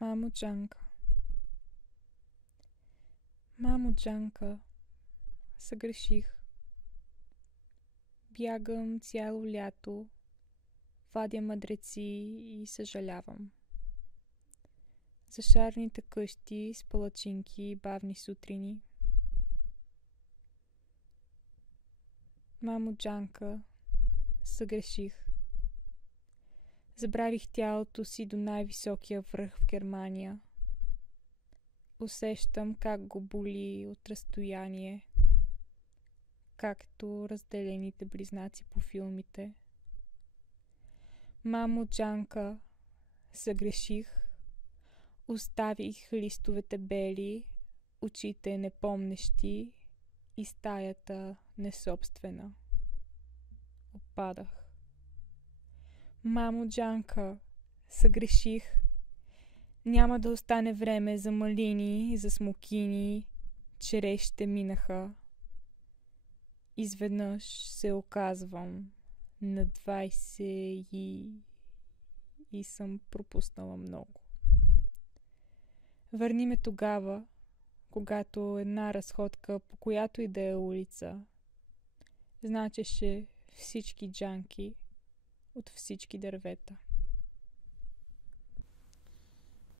Мамо Джанка. Мамо Джанка, съгреших. Бягам цяло лято, вадя мъдреци и съжалявам. За шарните къщи с палачинки и бавни сутрини. Мамо Джанка, съгреших. Забравих тялото си до най-високия връх в Германия. Усещам как го боли от разстояние, както разделените близнаци по филмите. Мамо Джанка, съгреших. Оставих листовете бели, очите непомнещи и стаята несобствена. Опадах. Мамо Джанка, съгреших. Няма да остане време за малини, за смокини, черешите минаха. Изведнъж се оказвам на 20 и съм пропуснала много. Върни ме тогава, когато една разходка, по която и да е улица, значеше всички джанки от всички дървета.